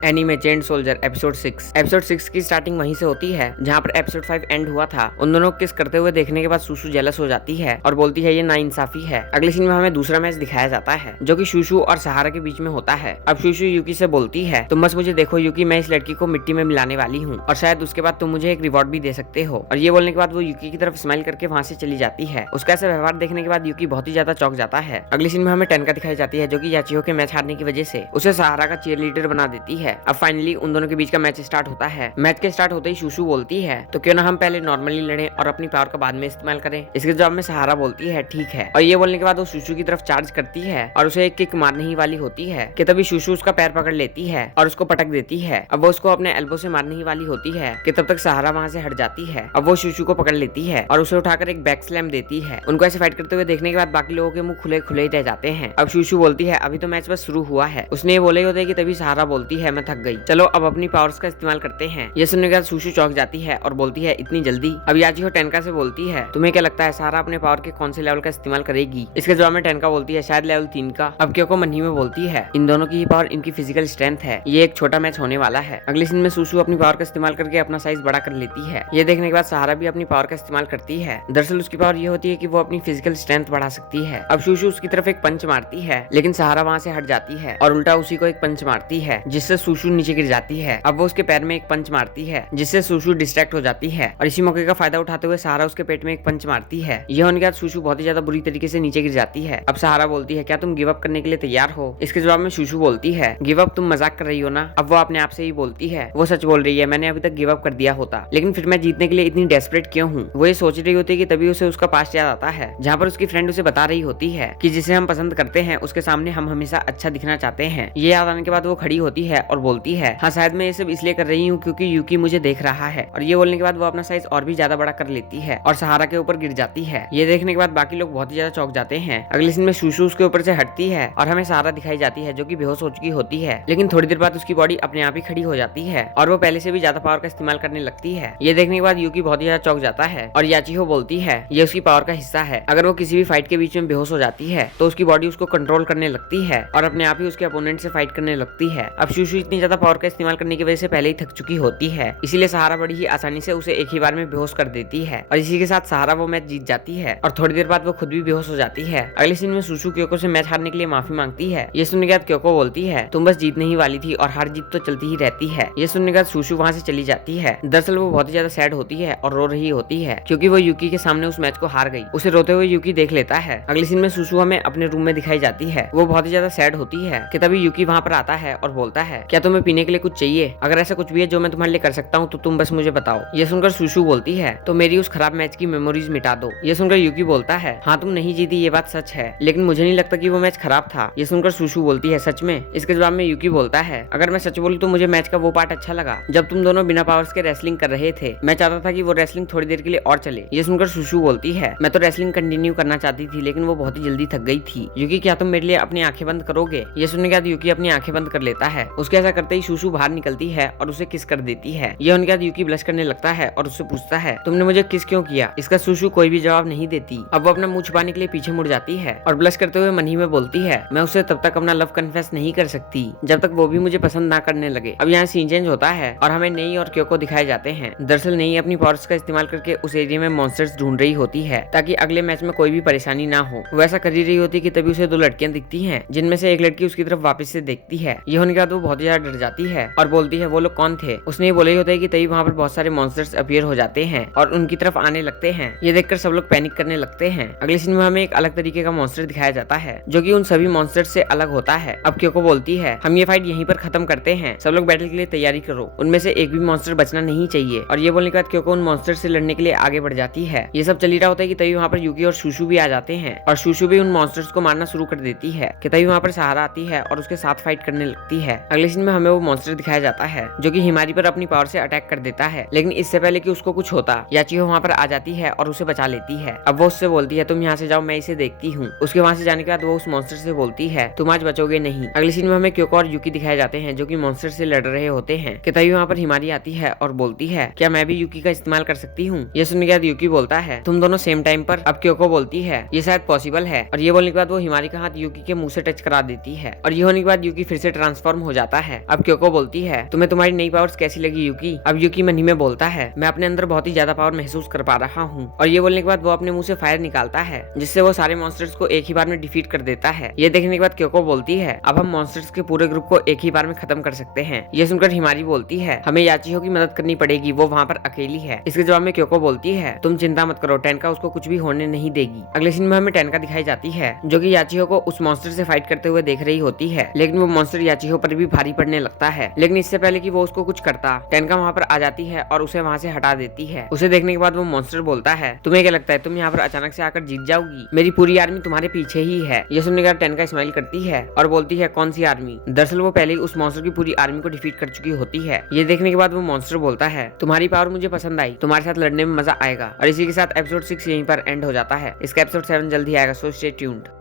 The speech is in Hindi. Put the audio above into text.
एनीमे चेन सोल्जर एपिसोड 6 की स्टार्टिंग वहीं से होती है जहां पर एपिसोड 5 एंड हुआ था। उन दोनों को किस करते हुए देखने के बाद सुसु जेलस हो जाती है और बोलती है ये नाइंसाफी है। अगले सीन में हमें दूसरा मैच दिखाया जाता है जो कि सुसु और सहारा के बीच में होता है। अब सुसु यूकी से बोलती है तुम बस मुझे देखो यूकी, मैं इस लड़की को मिट्टी में मिलाने वाली हूँ और शायद उसके बाद तुम मुझे एक रिवॉर्ड भी दे सकते हो। और ये बोलने के बाद वो यूकी की तरफ स्माइल करके वहां से चली जाती है। उसका ऐसा व्यवहार देखने के बाद यूकी बहुत ही ज्यादा चौंक जाता है। अगले सीन में हमें टेनका दिखाई जाती है जो कि याचिहो के मैच हारने की वजह से उसे सहारा का चीयर लीडर बना देती है। अब फाइनली उन दोनों के बीच का मैच स्टार्ट होता है। मैच के स्टार्ट होते ही सुसु बोलती है तो क्यों ना हम पहले नॉर्मली लड़ें और अपनी पावर का बाद में इस्तेमाल करें। इसके जवाब में सहारा बोलती है ठीक है। और ये बोलने के बाद वो सुसु की तरफ चार्ज करती है और उसे एक किक मारने ही वाली होती है कि तभी सुसु उसका पैर पकड़ लेती है और उसको पटक देती है। अब वो उसको अपने एल्बो से मारने ही वाली होती है कि तब तक सहारा वहां से हट जाती है। अब वो सुसु को पकड़ लेती है और उसे उठाकर एक बैक स्लैम देती है। उनको ऐसे फाइट करते हुए देखने के बाद बाकी लोगों के मुंह खुले खुले ही रह जाते हैं। अब सुसु बोलती है अभी तो मैच बस शुरू हुआ है। उसने ये बोले होते कि तभी सहारा बोलती है मैं थक गई, चलो अब अपनी पावर्स का इस्तेमाल करते हैं। ये सुनने के बाद सुसु चौंक जाती है और बोलती है इतनी जल्दी। अब याचिहो टेनका से बोलती है तुम्हें क्या लगता है सहारा अपने पावर के कौन से लेवल का इस्तेमाल करेगी। इसके जवाब में टेनका बोलती है शायद लेवल 3 का। अब क्योंकि मन ही में बोलती है इन दोनों की ही पावर इनकी फिजिकल स्ट्रेंथ है, ये एक छोटा मैच होने वाला है। अगले सीन में सुसु अपनी पावर का इस्तेमाल करके अपना साइज बड़ा कर लेती है। ये देखने के बाद सहारा भी अपनी पावर का इस्तेमाल करती है। दरअसल उसकी पावर ये होती है कि वो अपनी फिजिकल स्ट्रेंथ बढ़ा सकती है। अब सुसु उसकी तरफ एक पंच मारती है लेकिन सहारा वहां से हट जाती है और उल्टा उसी को एक पंच मारती है जिससे सुसु नीचे गिर जाती है। अब वो उसके पैर में एक पंच मारती है जिससे सुसु डिस्ट्रैक्ट हो जाती है और इसी मौके का फायदा उठाते हुए सहारा उसके पेट में एक पंच मारती है। यह होने के बाद सुसु बहुत ही ज्यादा बुरी तरीके से नीचे गिर जाती है। अब सहारा बोलती है क्या तुम गिव अप करने के लिए तैयार हो। इसके जवाब में सुसु बोलती है गिव अप, तुम मजाक कर रही हो ना। अब वो अपने आप से ही बोलती है वो सच बोल रही है, मैंने अभी तक गिव अप कर दिया होता लेकिन फिर मैं जीतने के लिए इतनी डेस्परेट क्यों हूँ। वो ये सोच रही होती है कि तभी उसे उसका पास्ट याद आता है जहाँ पर उसकी फ्रेंड उसे बता रही होती है कि जिसे हम पसंद करते हैं उसके सामने हम हमेशा अच्छा दिखना चाहते हैं। ये याद आने के बाद वो खड़ी होती है और बोलती है हाँ शायद मैं ये सब इसलिए कर रही हूँ क्योंकि यूकी मुझे देख रहा है। और ये बोलने के बाद वो अपना साइज और भी ज्यादा बड़ा कर लेती है और सहारा के ऊपर गिर जाती है। ये देखने के बाद बाकी लोग बहुत ही ज्यादा चौंक जाते हैं। अगले सीन में सुसु उसके ऊपर से हटती है और हमें सहारा दिखाई जाती है जो कि बेहोश हो चुकी होती है लेकिन थोड़ी देर बाद उसकी बॉडी अपने आप ही खड़ी हो जाती है और वो पहले से भी ज्यादा पावर का इस्तेमाल करने लगती है। ये देखने के बाद यूकी बहुत ही ज्यादा चौंक जाता है और याचिहो बोलती है ये उसकी पावर का हिस्सा है। अगर वो किसी भी फाइट के बीच में बेहोश हो जाती है तो उसकी बॉडी उसको कंट्रोल करने लगती है और अपने आप ही उसके अपोनेंट से फाइट करने लगती है। अब सुसु इतनी ज्यादा पावर का इस्तेमाल करने की वजह से पहले ही थक चुकी होती है, इसीलिए सहारा बड़ी ही आसानी से उसे एक ही बार में बेहोश कर देती है और इसी के साथ सहारा वो मैच जीत जाती है और थोड़ी देर बाद वो खुद भी बेहोश हो जाती है। अगले सीन में सुसु क्योको से मैच हारने के लिए माफी मांगती है। ये सुनने के बाद क्योको बोलती है तुम बस जीतने ही वाली थी और हार जीत तो चलती ही रहती है। ये सुनने के बाद सुसु वहां से चली जाती है। दरअसल वो बहुत ही ज्यादा सैड होती है और रो रही होती है क्योंकि वो यूकी के सामने उस मैच को हार गई। उसे रोते हुए यूकी देख लेता है। अगले सीन में सुसु हमें अपने रूम में दिखाई जाती है। वो बहुत ही ज्यादा सैड होती है कि तभी यूकी वहां पर आता है और बोलता है क्या तुम्हें पीने के लिए कुछ चाहिए, अगर ऐसा कुछ भी है जो मैं तुम्हारे लिए कर सकता हूँ तो तुम बस मुझे बताओ। ये सुनकर सुसु बोलती है तो मेरी उस खराब मैच की मेमोरीज मिटा दो। ये सुनकर यूकी बोलता है हाँ तुम नहीं जीती ये बात सच है लेकिन मुझे नहीं लगता कि वो मैच खराब था। ये सुनकर सुसु बोलती है सच में। इसके जवाब में यूकी बोलता है अगर मैं सच बोलूं तो मुझे मैच का वो पार्ट अच्छा लगा जब तुम दोनों बिना पावर्स के रेसलिंग कर रहे थे। मैं चाहता था कि वो रेसलिंग थोड़ी देर के लिए और चले। ये सुनकर सुसु बोलती है मैं तो रेसलिंग कंटिन्यू करना चाहती थी लेकिन वो बहुत ही जल्दी थक गई थी। यूकी क्या तुम मेरे लिए अपनी आंखें बंद करोगे। ये सुनने के बाद यूकी अपनी आंखें बंद कर लेता है। उसके ऐसा करते ही सुसु बाहर निकलती है और उसे किस कर देती है। ये उनके बाद यूकी ब्लश करने लगता है और उससे पूछता है तुमने मुझे किस क्यों किया। इसका सुसु कोई भी जवाब नहीं देती। अब वो अपना मुंह छुपाने के लिए पीछे मुड़ जाती है और ब्लश करते हुए मन ही में बोलती है मैं उसे तब तक अपना लव कन्फेस नहीं कर सकती जब तक वो भी मुझे पसंद ना करने लगे। अब यहाँ सीन चेंज होता है और हमें नई और क्योको दिखाए जाते हैं। दरअसल नई अपनी पावर्स का इस्तेमाल करके उस एरिया में मॉन्स्टर्स ढूंढ रही होती है ताकि अगले मैच में कोई भी परेशानी ना हो। वो ऐसा कर ही रही होती कि तभी उसे दो लड़कियां दिखती हैं जिनमें से एक लड़की उसकी तरफ वापस से देखती है। ये होने के बाद वो बहुत ज्यादा डर जाती है और बोलती है वो लोग कौन थे। उसने ये बोला ही होता है कि तभी वहाँ पर बहुत सारे मॉन्स्टर्स अपीयर हो जाते हैं और उनकी तरफ आने लगते हैं। ये देखकर सब लोग पैनिक करने लगते हैं। अगले सीन में हमें एक अलग तरीके का मॉन्स्टर दिखाया जाता है जो कि उन सभी मॉन्स्टर से अलग होता है। अब क्योको बोलती है हम ये फाइट यहीं पर खत्म करते हैं, सब लोग बैटल के लिए तैयारी करो, उनमें से एक भी मॉन्स्टर बचना नहीं चाहिए। और ये बोलने के बाद क्योको उन मॉन्स्टर से लड़ने के लिए आगे बढ़ जाती है। ये सब चल रहा होता है कि तभी वहाँ पर यूकी और सुसु भी आ जाते हैं और सुसु भी उन मॉन्स्टर्स को मारना शुरू कर देती है कि तभी वहाँ पर सहारा आती है और उसके साथ फाइट करने लगती है। अगले सीन में हमें वो मॉन्स्टर दिखाया जाता है जो कि हिमारी पर अपनी पावर से अटैक कर देता है लेकिन इससे पहले कि उसको कुछ होता याचिहो वहाँ पर आ जाती है और उसे बचा लेती है। अब वो उससे बोलती है तुम यहाँ से जाओ मैं इसे देखती हूँ। उसके वहाँ से जाने के बाद वो उस मॉन्स्टर से बोलती है तुम आज बचोगे नहीं। अगले सीन में हमें क्योको और यूकी दिखाए जाते हैं जो कि मॉन्स्टर से लड़ रहे होते हैं कि तभी वहाँ पर हिमारी आती है और बोलती है क्या मैं भी यूकी का इस्तेमाल कर सकती हूँ। ये सुनने के बाद यूकी बोलता है तुम दोनों सेम टाइम पर। अब क्योको बोलती है ये शायद पॉसिबल है और ये बोलने के बाद वो हिमारी का हाथ यूकी के मुंह से टच करा देती है और ये होने के बाद यूकी फिर से ट्रांसफॉर्म हो जाता है। अब क्योको बोलती है तुम्हें तुम्हारी नई पावर्स कैसी लगी यूकी। अब यूकी मन ही में बोलता है मैं अपने अंदर बहुत ही ज्यादा पावर महसूस कर पा रहा हूँ। और ये बोलने के बाद वो अपने मुंह से फायर निकालता है जिससे वो सारे मॉन्स्टर्स को एक ही बार में डिफीट कर देता है। ये देखने के बाद क्योको बोलती है अब हम मॉन्स्टर्स के पूरे ग्रुप को एक ही बार में खत्म कर सकते हैं। ये सुनकर हिमारी बोलती है हमें याचिहो की मदद करनी पड़ेगी, वो वहाँ पर अकेली है। इसके जवाब में क्योको बोलती है तुम चिंता मत करो, टेनका उसको कुछ भी होने नहीं देगी। अगले सीन में हमें टेनका दिखाई जाती है जो कि याचिहो को उस मॉन्स्टर से फाइट करते हुए देख रही होती है, लेकिन वो मॉन्स्टर याचिहो पर भी भारी पड़ने लगता है। लेकिन इससे पहले कि वो उसको कुछ करता, टेनका वहाँ पर आ जाती है और उसे वहाँ से हटा देती है। उसे देखने के बाद वो मॉन्स्टर बोलता है तुम्हें क्या लगता है तुम यहाँ पर अचानक से आकर जीत जाओगी, मेरी पूरी आर्मी तुम्हारे पीछे ही है। ये सुनने के बाद टेनका स्माइल करती है और बोलती है कौन सी आर्मी। दरअसल वो पहले ही उस मॉन्स्टर की पूरी आर्मी को डिफीट कर चुकी होती है। ये देखने के बाद वो मॉन्स्टर बोलता है तुम्हारी पावर मुझे पसंद आई, तुम्हारे साथ लड़ने में मजा आएगा। और इसी के साथ एपिसोड 6 यहीं पर एंड हो जाता है। इसका एपिसोड 7 जल्दी आएगा, सो स्टे ट्यून्ड।